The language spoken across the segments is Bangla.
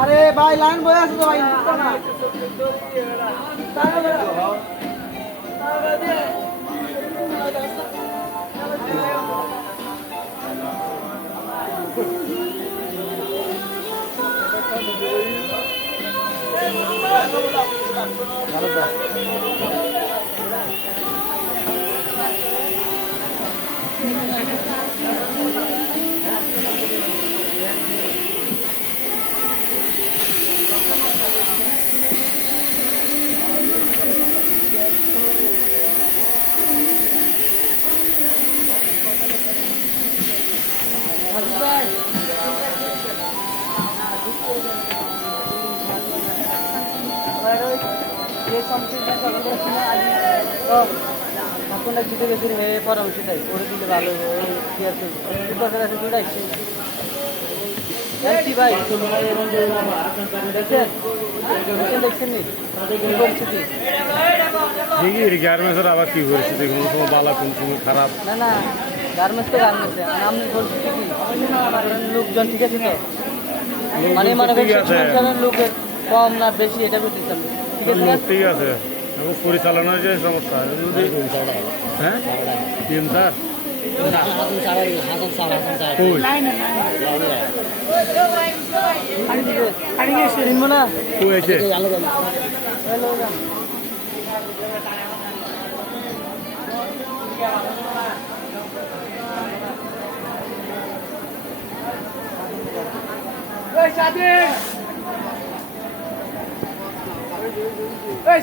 আরে ভাই লাইন বয়ে আছে তো ভাই আপনারা জিতে গেছেন মেয়ে পরামর্শটাই করে দিলে ভালো কি আছে ভাই দেখছেন দেখি গার্মেন্টসের আবার কি পরিস্থিতি, কোনো সময় বালা কোন সময় খারাপ। না না গার্মেন্টস তো গার্মেন্টস আপনি পরিস্থিতি কি লোকজন ঠিক আছে তো মানে লোকের কম না বেশি এটা করে দিতাম ঠিক আছে ঠিক আছে পরিচালনার যে সমস্যা হ্যাঁ তিন স্যার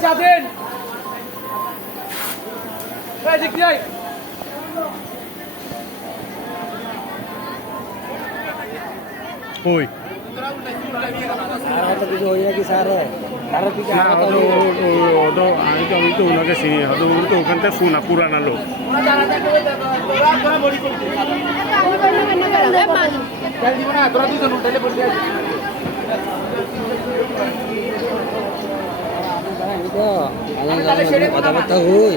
স্বাধীন ওই কিছু হয়ে নাকি স্যার আমি তো ওনাকে চিনি হয়তো তো ওখান থেকে শোনা পুরানা লোক। কথাবার্তা হই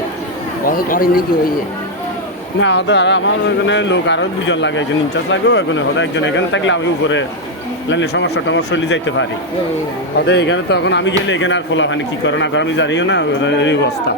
করেনি কি হইয়ে না ওদের আমার ওখানে লোক আরো দুজন লাগে, একজন ইনচার্জ লাগে, ওখানে হয়তো একজন এখানে থাকলে আমি উপরে লাইনে সমস্যা টমস্যা চলে যাইতে পারি। হয়তো এখানে তখন আমি গেলে এখানে আর খোলা হয় কি করে না করে আমি জানিও না, এই অবস্থা।